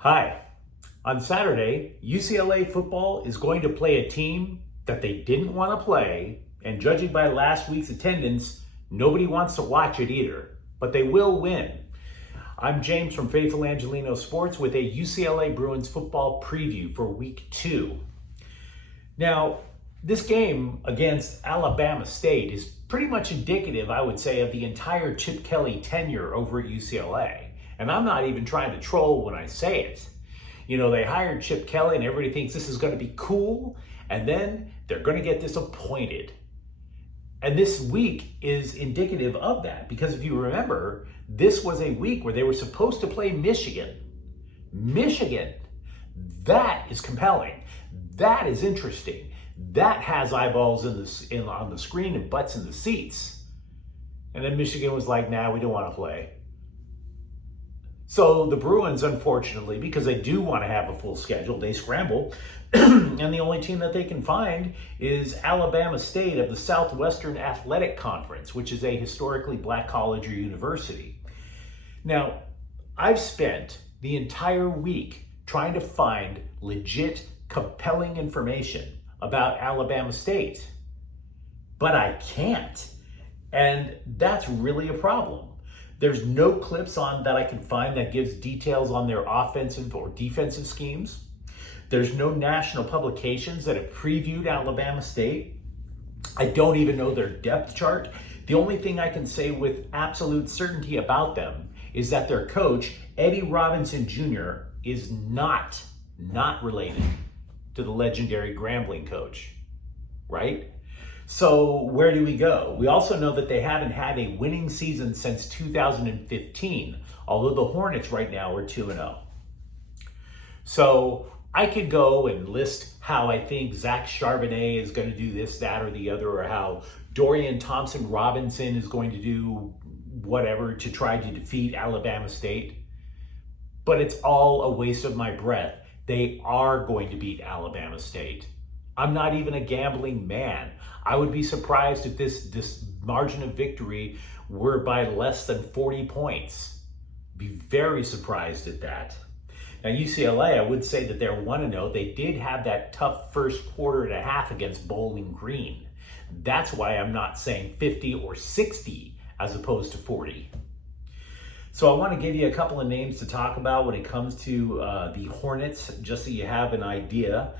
Hi. On Saturday, UCLA football is going to play a team that they didn't want to play, and judging by last week's attendance, nobody wants to watch it either, but they will win. I'm James from Faithful Angelino Sports with a UCLA Bruins football preview for week 2. Now, this game against Alabama State is pretty much indicative, I would say, of the entire Chip Kelly tenure over at UCLA. And I'm not even trying to troll when I say it. You know, they hired Chip Kelly and everybody thinks this is going to be cool, and then they're going to get disappointed. And this week is indicative of that, because if you remember, this was a week where they were supposed to play Michigan. Michigan, that is compelling. That is interesting. That has eyeballs on the screen and butts in the seats. And then Michigan was like, nah, we don't want to play. So the Bruins, unfortunately, because they do want to have a full schedule, they scramble. And the only team that they can find is Alabama State of the Southwestern Athletic Conference, which is a historically black college or university. Now, I've spent the entire week trying to find legit, compelling information about Alabama State, but I can't. And that's really a problem. There's no clips on that I can find that gives details on their offensive or defensive schemes. There's no national publications that have previewed Alabama State. I don't even know their depth chart. The only thing I can say with absolute certainty about them is that their coach, Eddie Robinson Jr., is not related to the legendary Grambling coach, right? So where do we go? We also know that they haven't had a winning season since 2015, although the Hornets right now are 2-0. So I could go and list how I think Zach Charbonnet is going to do this, that, or the other, or how Dorian Thompson-Robinson is going to do whatever to try to defeat Alabama State. But it's all a waste of my breath. They are going to beat Alabama State. I'm not even a gambling man. I would be surprised if this margin of victory were by less than 40 points. Be very surprised at that. Now, UCLA, I would say that they're 1-0. They did have that tough first quarter and a half against Bowling Green. That's why I'm not saying 50 or 60 as opposed to 40. So I want to give you a couple of names to talk about when it comes to the Hornets, just so you have an idea.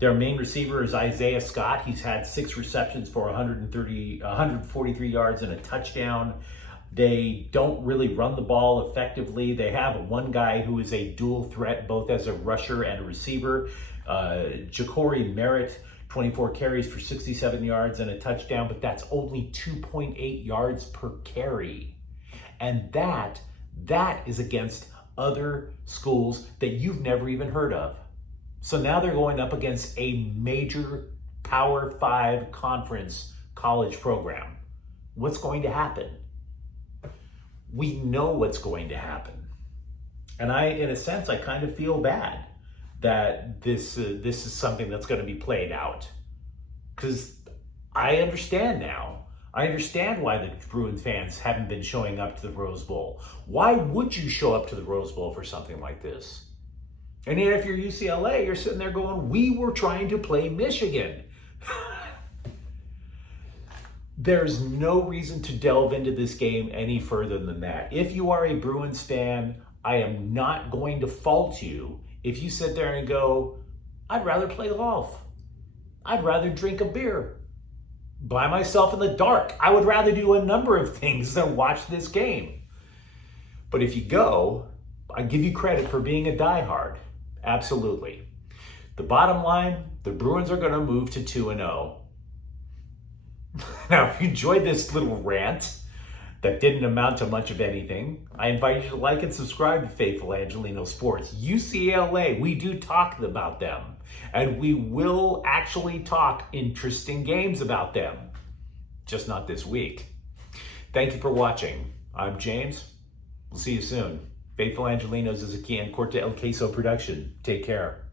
Their main receiver is Isaiah Scott. He's had 6 receptions for 143 yards and a touchdown. They don't really run the ball effectively. They have one guy who is a dual threat, both as a rusher and a receiver. Ja'Cory Merritt, 24 carries for 67 yards and a touchdown, but that's only 2.8 yards per carry. And that is against other schools that you've never even heard of. So now they're going up against a major Power 5 conference college program. What's going to happen? We know what's going to happen. And in a sense, I kind of feel bad that this is something that's going to be played out. Because I understand now. I understand why the Bruins fans haven't been showing up to the Rose Bowl. Why would you show up to the Rose Bowl for something like this? And yet if you're UCLA, you're sitting there going, we were trying to play Michigan. There's no reason to delve into this game any further than that. If you are a Bruins fan, I am not going to fault you if you sit there and go, I'd rather play golf. I'd rather drink a beer by myself in the dark. I would rather do a number of things than watch this game. But if you go, I give you credit for being a diehard. Absolutely. The bottom line, the Bruins are going to move to 2-0. Now, if you enjoyed this little rant that didn't amount to much of anything, I invite you to like and subscribe to Faithful Angelino Sports. UCLA, we do talk about them. And we will actually talk interesting games about them. Just not this week. Thank you for watching. I'm James. We'll see you soon. Faithful Angelinos is a Kian Corte El Queso production. Take care.